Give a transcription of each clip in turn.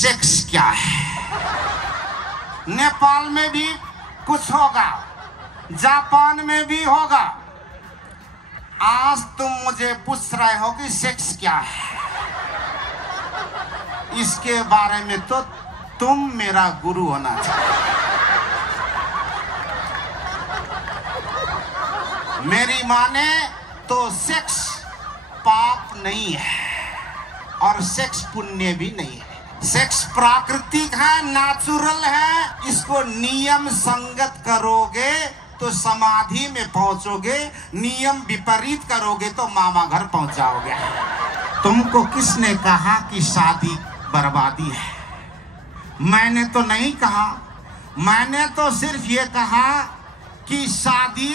Sex क्या है। नेपाल में भी कुछ होगा, जापान में भी होगा। आज तुम मुझे पूछ रहे हो कि सेक्स क्या है। इसके बारे में तो तुम मेरा गुरु होना चाहिए। मेरी माने तो सेक्स पाप नहीं है और सेक्स पुण्य भी नहीं है। सेक्स प्राकृतिक है, नेचुरल है। इसको नियम संगत करोगे तो समाधि में पहुंचोगे, नियम विपरीत करोगे तो मामा घर पहुंच जाओगे। तुमको किसने कहा कि शादी बर्बादी है? मैंने तो नहीं कहा। मैंने तो सिर्फ ये कहा कि शादी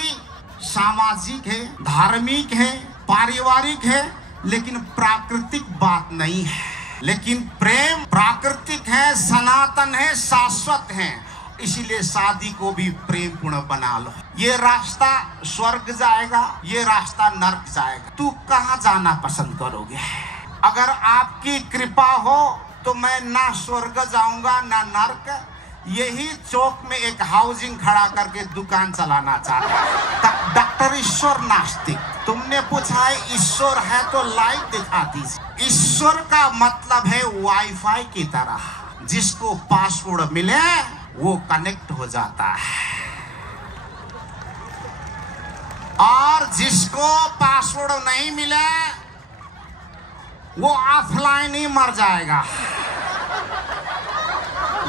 सामाजिक है, धार्मिक है, पारिवारिक है, लेकिन प्राकृतिक बात नहीं है। लेकिन प्रेम प्राकृतिक है, सनातन है, शाश्वत है। इसीलिए शादी को भी प्रेम पूर्ण बना लो। ये रास्ता स्वर्ग जाएगा, ये रास्ता नर्क जाएगा। तू कहाँ जाना पसंद करोगे? अगर आपकी कृपा हो तो मैं ना स्वर्ग जाऊंगा ना नर्क। यही चौक में एक हाउसिंग खड़ा करके दुकान चलाना चाहता है। डॉक्टर ईश्वर नास्तिक। तुमने पूछा है ईश्वर है तो लाइव दिखा दीजिए। ईश्वर का मतलब है वाईफाई की तरह, जिसको पासवर्ड मिले वो कनेक्ट हो जाता है और जिसको पासवर्ड नहीं मिले वो ऑफलाइन ही मर जाएगा।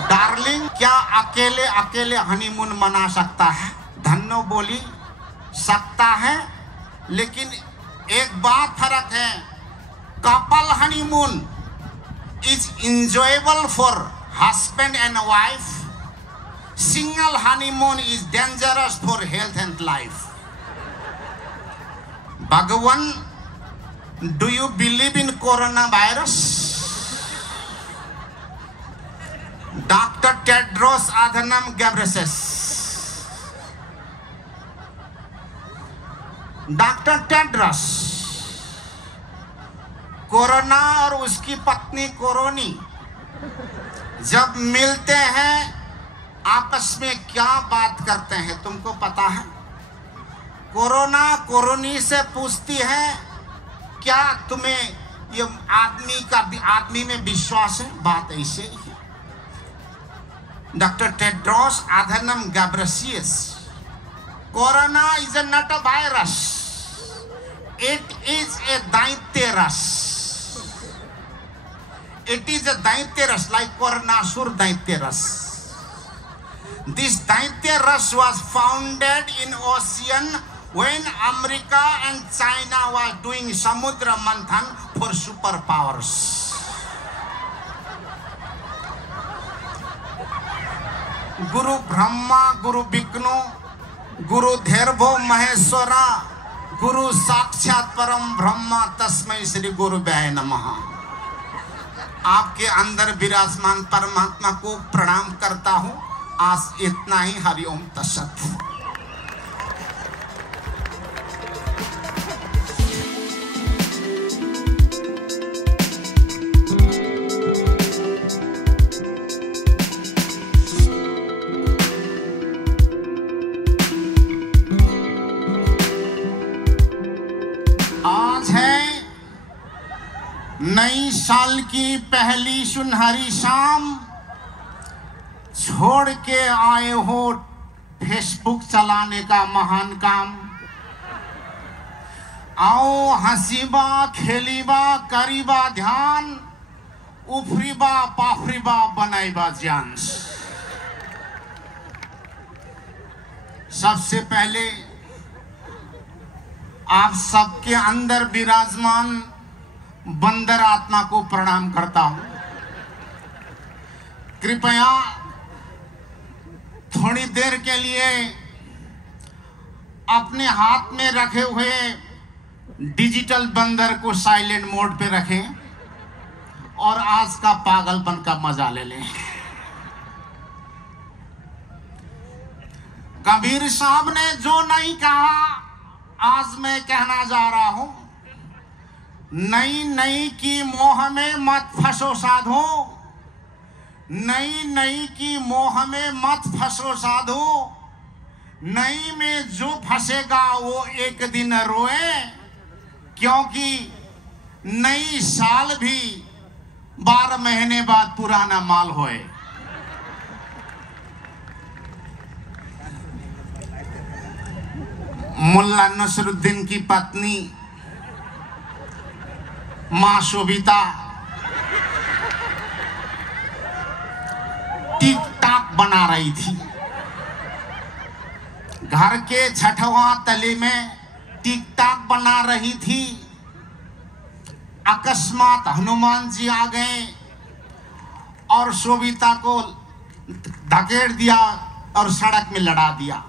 डार्लिंग, क्या अकेले अकेले हनीमून मना सकता है? धन्नो बोली सकता है, लेकिन एक बात फर्क है। Couple honeymoon is enjoyable for husband and wife. Single honeymoon is dangerous for health and life. भगवान, do you believe in corona virus? Doctor Tedros Adhanom Ghebreyesus. Doctor Tedros, corona और उसकी पत्नी कोरोनी जब मिलते हैं आपस में क्या बात करते हैं तुमको पता है? कोरोना कोरोनी से पूछती है, क्या तुम्हें ये आदमी में विश्वास है? बात ऐसे ही है। Dr. Tedros Adhanom Ghebreyesus, Corona is not a virus. It is a Daityrus. It is a Daityrus like Coronasur Daityrus. This Daityrus was founded in ocean when America and China was doing Samudra Manthan for superpowers. गुरु ब्रह्मा, गुरु विष्णु, गुरु धैर्भो महेश्वरा, गुरु साक्षात परम ब्रह्मा, तस्मै श्री गुरुभ्यो नमः। आपके अंदर विराजमान परमात्मा को प्रणाम करता हूँ। आज इतना ही। हरिओम तत्सत। नई साल की पहली सुनहरी शाम, छोड़ के आए हो फेसबुक चलाने का महान काम। आओ हंसीबा, खेलीबा, करीबा ध्यान, उफरीबा पाफरीबा बनाईबा जान। सबसे पहले आप सबके अंदर विराजमान बंदर आत्मा को प्रणाम करता हूं। कृपया थोड़ी देर के लिए अपने हाथ में रखे हुए डिजिटल बंदर को साइलेंट मोड पे रखें और आज का पागलपन का मजा ले लें। कबीर साहब ने जो नहीं कहा आज मैं कहना जा रहा हूं। नई नई की मोह में मत फंसो साधो, नई नई की मोह में मत फंसो साधु, नई में जो फंसेगा वो एक दिन रोए, क्योंकि नई साल भी 12 महीने बाद पुराना माल होए। मुल्ला नसरुद्दीन की पत्नी मां शोभिता टिक टाक बना रही थी। घर के छठवां तले में टिक टाक बना रही थी। अकस्मात हनुमान जी आ गए और शोभिता को धकेल दिया और सड़क में लड़ा दिया।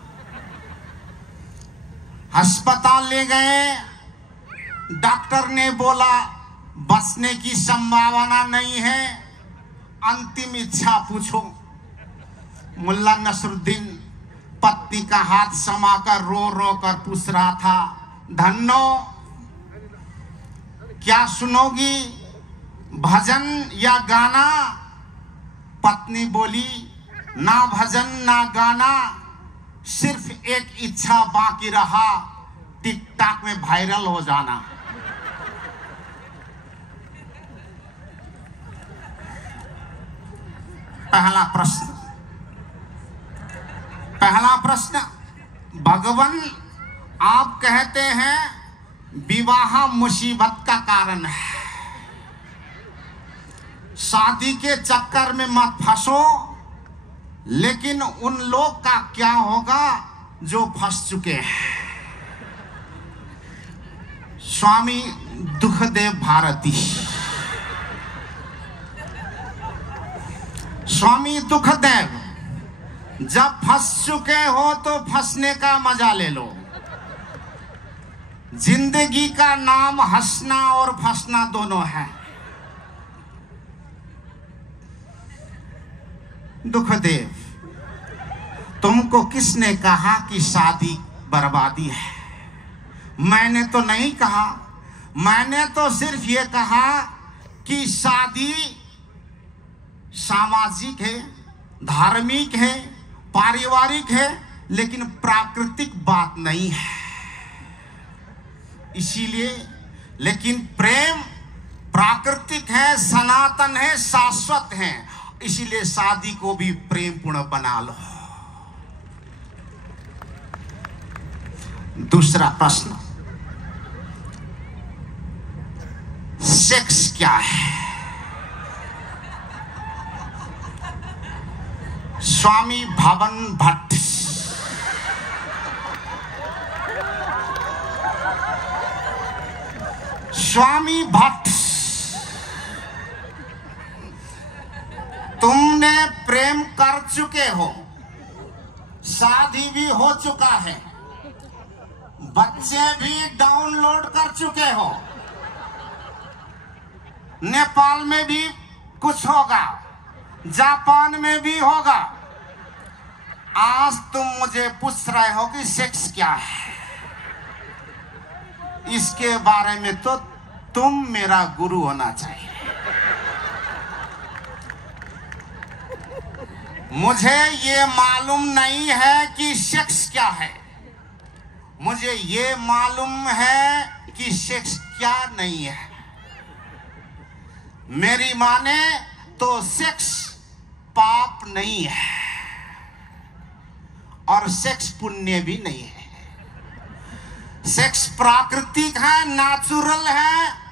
अस्पताल ले गए। डॉक्टर ने बोला बचने की संभावना नहीं है, अंतिम इच्छा पूछो। मुल्ला नसरुद्दीन पत्नी का हाथ समाकर रो रो कर पूछ रहा था, धन्नो क्या सुनोगी, भजन या गाना? पत्नी बोली, ना भजन ना गाना, सिर्फ एक इच्छा बाकी रहा, टिकटॉक में वायरल हो जाना। पहला प्रश्न, भगवान आप कहते हैं विवाह मुसीबत का कारण है, शादी के चक्कर में मत फंसो, लेकिन उन लोग का क्या होगा जो फंस चुके हैं? स्वामी दुखदेव भारती। स्वामी दुखदेव, जब फंस चुके हो तो फंसने का मजा ले लो। जिंदगी का नाम हंसना और फंसना दोनों है। दुखदेव, तुमको किसने कहा कि शादी बर्बादी है? मैंने तो नहीं कहा। मैंने तो सिर्फ ये कहा कि शादी सामाजिक है, धार्मिक है, पारिवारिक है, लेकिन प्राकृतिक बात नहीं है। इसीलिए, लेकिन प्रेम प्राकृतिक है, सनातन है, शाश्वत है, इसीलिए शादी को भी प्रेमपूर्ण बना लो। दूसरा प्रश्न, सेक्स क्या है? स्वामी भवन भट्ट। स्वामी भट्ट, तुमने प्रेम कर चुके हो, शादी भी हो चुका है, बच्चे भी डाउनलोड कर चुके हो, नेपाल में भी कुछ होगा, जापान में भी होगा। आज तुम मुझे पूछ रहे हो कि सेक्स क्या है? इसके बारे में तो तुम मेरा गुरु होना चाहिए। मुझे ये मालूम नहीं है कि सेक्स क्या है, मुझे ये मालूम है कि सेक्स क्या नहीं है। मेरी माने तो सेक्स पाप नहीं है और सेक्स पुण्य भी नहीं है। सेक्स प्राकृतिक है, नेचुरल है।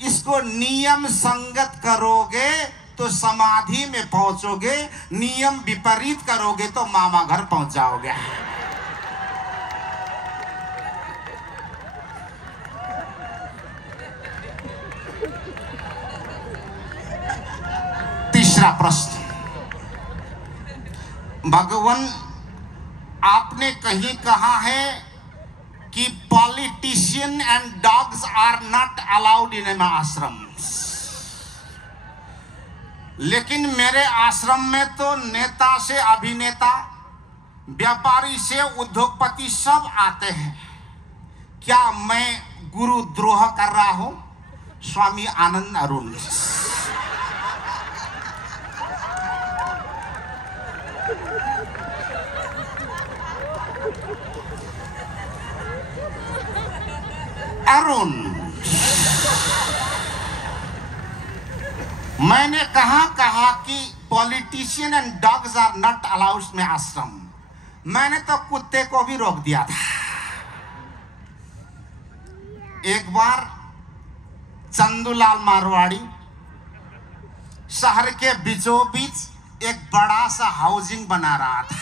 इसको नियम संगत करोगे तो समाधि में पहुंचोगे, नियम विपरीत करोगे तो मामा घर पहुंच जाओगे। तीसरा प्रश्न, भगवान आपने कहीं कहा है कि politician and dogs are not allowed in my ashram, लेकिन मेरे आश्रम में तो नेता से अभिनेता, व्यापारी से उद्योगपति सब आते हैं। क्या मैं गुरुद्रोह कर रहा हूं? स्वामी आनंद अरुण। अरुण, मैंने कहा कि politician and dogs are not allowed में आश्रम। मैंने तो कुत्ते को भी रोक दिया था। एक बार चंदूलाल मारवाड़ी शहर के बीचों बीच एक बड़ा सा हाउसिंग बना रहा था।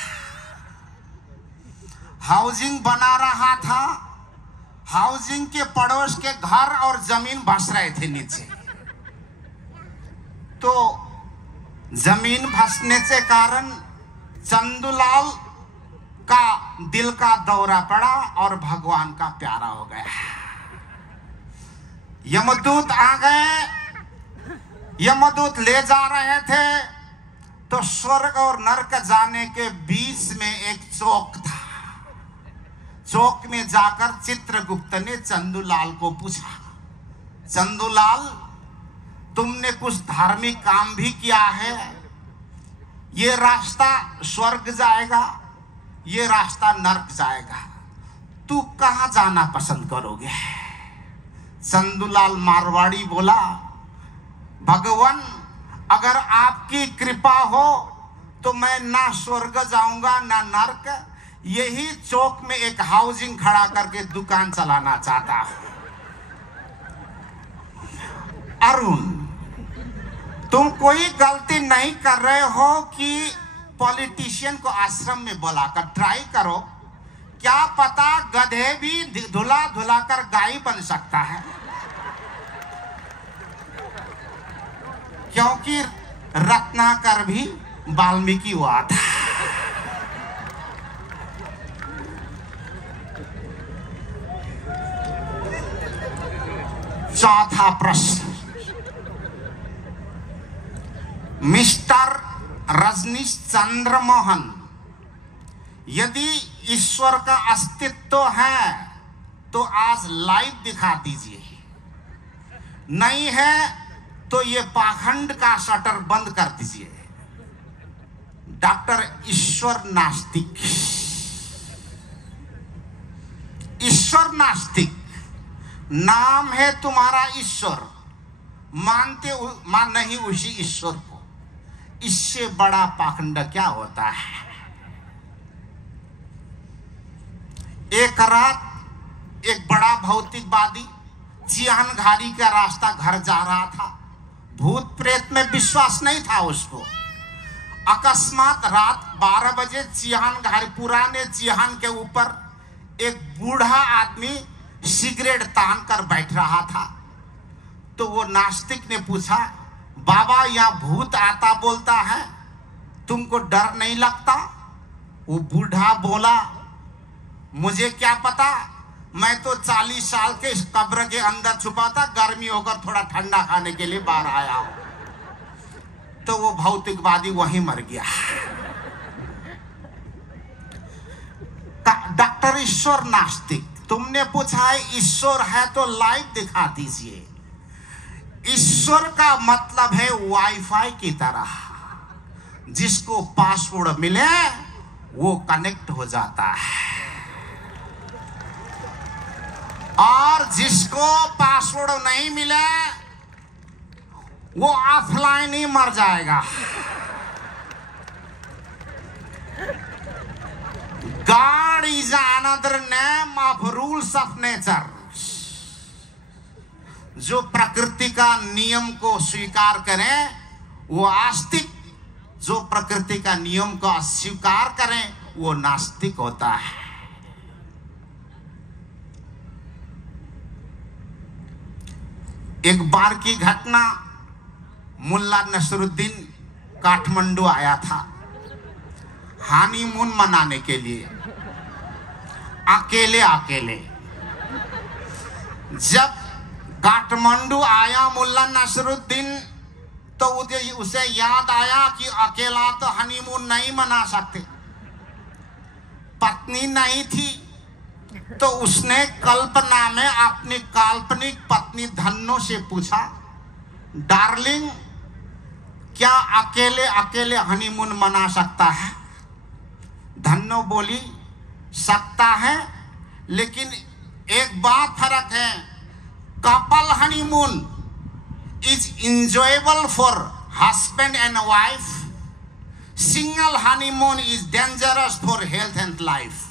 हाउसिंग के पड़ोस के घर और जमीन धंस रहे थे नीचे। तो जमीन धंसने के कारण चंदूलाल का दिल का दौरा पड़ा और भगवान का प्यारा हो गया। यमदूत आ गए, यमदूत ले जा रहे थे तो स्वर्ग और नरक जाने के बीच में एक चौक था। चौक में जाकर चित्रगुप्त ने चंदूलाल को पूछा, चंदूलाल, तुमने कुछ धार्मिक काम भी किया है, ये रास्ता स्वर्ग जाएगा, ये रास्ता नरक जाएगा, तू कहां जाना पसंद करोगे? चंदूलाल मारवाड़ी बोला, भगवान, अगर आपकी कृपा हो तो मैं ना स्वर्ग जाऊंगा ना नरक, यही चौक में एक हाउसिंग खड़ा करके दुकान चलाना चाहता हूं। अरुण, तुम कोई गलती नहीं कर रहे हो कि पॉलिटिशियन को आश्रम में बुलाकर ट्राई करो, क्या पता गधे भी धुला धुला कर गाय बन सकता है। क्योंकि रत्नाकर भी वाल्मीकि हुआ था। चौथा प्रश्न, मिस्टर रजनीश चंद्रमोहन, यदि ईश्वर का अस्तित्व है तो आज लाइव दिखा दीजिए, नहीं है तो ये पाखंड का शटर बंद कर दीजिए। डॉक्टर ईश्वर नास्तिक, ईश्वर नास्तिक नाम है तुम्हारा ईश्वर, मान नहीं उसी ईश्वर को, इससे बड़ा पाखंड क्या होता है। एक रात एक बड़ा भौतिकवादी चिहानघारी का रास्ता घर जा रहा था। भूत प्रेत में विश्वास नहीं था उसको। अकस्मात रात 12 बजे चिहानघारी, पुराने चिहान के ऊपर एक बूढ़ा आदमी सिगरेट तान कर बैठ रहा था। तो वो नास्तिक ने पूछा, बाबा यहाँ भूत आता बोलता है, तुमको डर नहीं लगता? वो बूढ़ा बोला, मुझे क्या पता, मैं तो 40 साल के इस कब्र के अंदर छुपा था, गर्मी होकर थोड़ा ठंडा खाने के लिए बाहर आया। तो वो भौतिकवादी वहीं मर गया। डॉक्टर ईश्वर नास्तिक, तुमने पूछा है ईश्वर है तो लाइव दिखा दीजिए। ईश्वर का मतलब है वाईफाई की तरह, जिसको पासवर्ड मिले वो कनेक्ट हो जाता है, और जिसको पासवर्ड नहीं मिले वो ऑफलाइन ही मर जाएगा। God is another name of rules of nature। जो प्रकृति का नियम को स्वीकार करें वो आस्तिक, जो प्रकृति का नियम को अस्वीकार करें वो नास्तिक होता है। एक बार की घटना, मुल्ला नसरुद्दीन काठमांडू आया था हनीमून मनाने के लिए, अकेले अकेले। जब काठमांडू आया मुल्ला नसरुद्दीन, तो उसे याद आया कि अकेला तो हनीमून नहीं मना सकते, पत्नी नहीं थी। तो उसने कल्पना में अपनी काल्पनिक पत्नी धन्नो से पूछा, डार्लिंग, क्या अकेले अकेले हनीमून मना सकता है? धन्नो बोली सकता है, लेकिन एक बात फर्क है, couple honeymoon is enjoyable for husband and wife, single honeymoon is dangerous for health and life.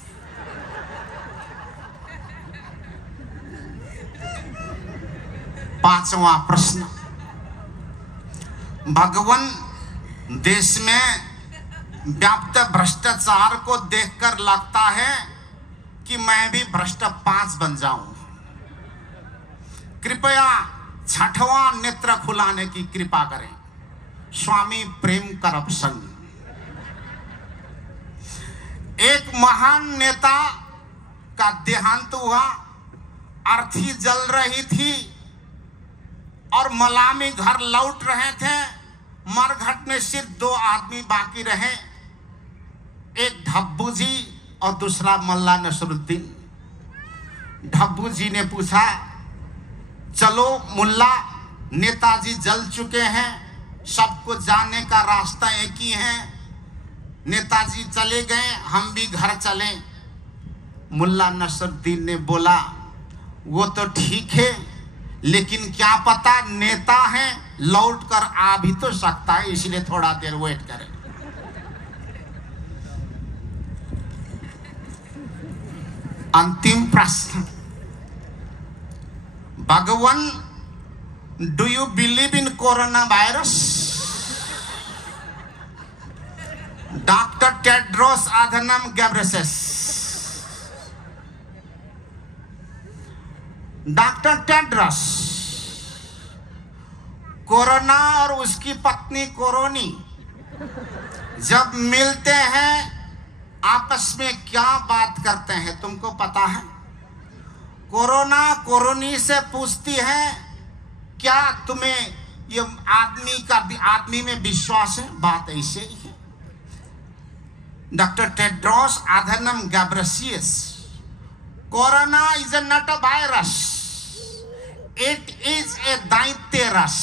पांचवा प्रश्न, भगवान देश में व्याप्त भ्रष्टाचार को देखकर लगता है कि मैं भी भ्रष्ट 5 बन जाऊं। कृपया 6वां नेत्र खुलाने की कृपा करें। स्वामी प्रेम करप्शन। एक महान नेता का देहांत हुआ, अर्थी जल रही थी और मलामी घर लौट रहे थे। मरघट में सिर्फ 2 आदमी बाकी रहे, एक ढब्बू जी और दूसरा मल्ला नसरुद्दीन। ढब्बू जी ने पूछा, चलो मुल्ला, नेताजी जल चुके हैं, सबको जाने का रास्ता एक ही है, नेताजी चले गए, हम भी घर चले। मुल्ला नसरुद्दीन ने बोला, वो तो ठीक है, लेकिन क्या पता नेता है, लौट कर आ भी तो सकता है, इसलिए थोड़ा देर वेट करें। अंतिम प्रश्न, भगवान, do you believe in corona virus? Doctor Tedros Adhanom Ghebreyesus. Doctor Tedros, corona और उसकी पत्नी कोरोनी जब मिलते हैं आपस में क्या बात करते हैं तुमको पता है? कोरोना कोरोनी से पूछती है, क्या तुम्हें ये आदमी में विश्वास है? बात ऐसे ही है। Doctor Tedros Adhanom Ghebreyesus, corona is not a virus, it is a dainterous.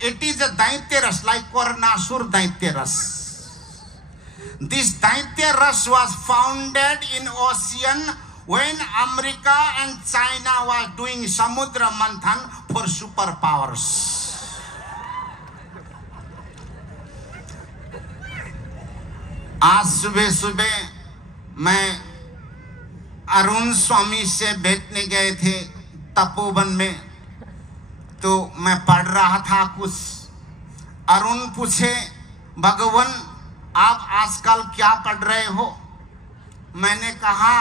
It is a dainterous, like Coronasur dainterous. This dainterous was founded in ocean when America and China was doing samudra manthan for superpowers. आज सुबह सुबह मैं अरुण स्वामी से भेंटने गए थे तपोवन में, तो मैं पढ़ रहा था कुछ। अरुण पूछे, भगवान आप आजकल क्या पढ़ रहे हो? मैंने कहा,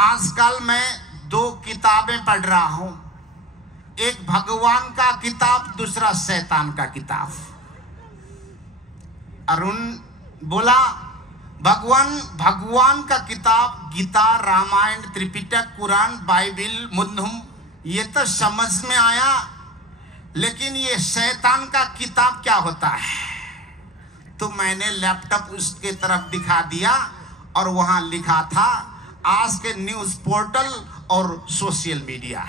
आजकल मैं 2 किताबें पढ़ रहा हूं, एक भगवान का किताब, दूसरा शैतान का किताब। अरुण बोला, भगवान का किताब गीता, रामायण, त्रिपिटक, कुरान, बाइबिल, मुद्दम, ये तो समझ में आया, लेकिन ये शैतान का किताब क्या होता है? तो मैंने लैपटॉप उसके तरफ दिखा दिया और वहां लिखा था, आज के न्यूज पोर्टल और सोशल मीडिया।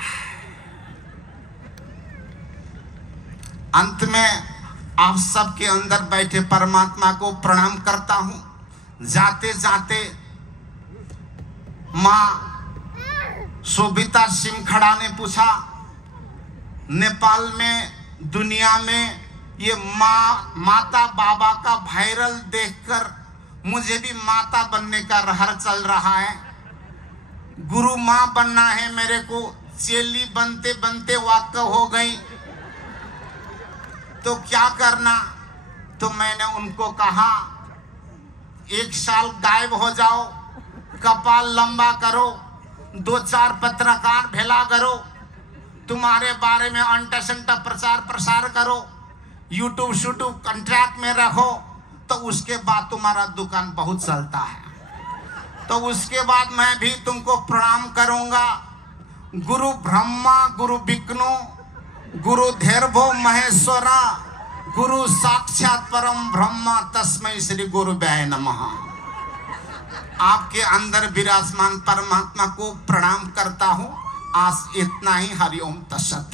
अंत में आप सबके अंदर बैठे परमात्मा को प्रणाम करता हूं। जाते जाते माँ शोभिता सिमखड़ा ने पूछा, नेपाल में, दुनिया में ये माता बाबा का वायरल देखकर मुझे भी माता बनने का रहर चल रहा है, गुरु माँ बनना है मेरे को। चेली बनते बनते वाक्य हो गई, तो क्या करना? तो मैंने उनको कहा, 1 साल गायब हो जाओ, कपाल लंबा करो, 2-4 पत्रकार भेला करो, तुम्हारे बारे में अंटा संटा प्रचार प्रसार करो, यूट्यूब शूट्यूब कॉन्ट्रैक्ट में रखो, तो उसके बाद तुम्हारा दुकान बहुत चलता है। तो उसके बाद मैं भी तुमको प्रणाम करूंगा। गुरु ब्रह्मा गुरु विष्णु गुरु धैर्भो महेश्वरा गुरु साक्षात परम ब्रह्मा तस्मै श्री गुरुभ्याय नमः। आपके अंदर विराजमान परमात्मा को प्रणाम करता हूँ। आज इतना ही। हरिओम तत्सत।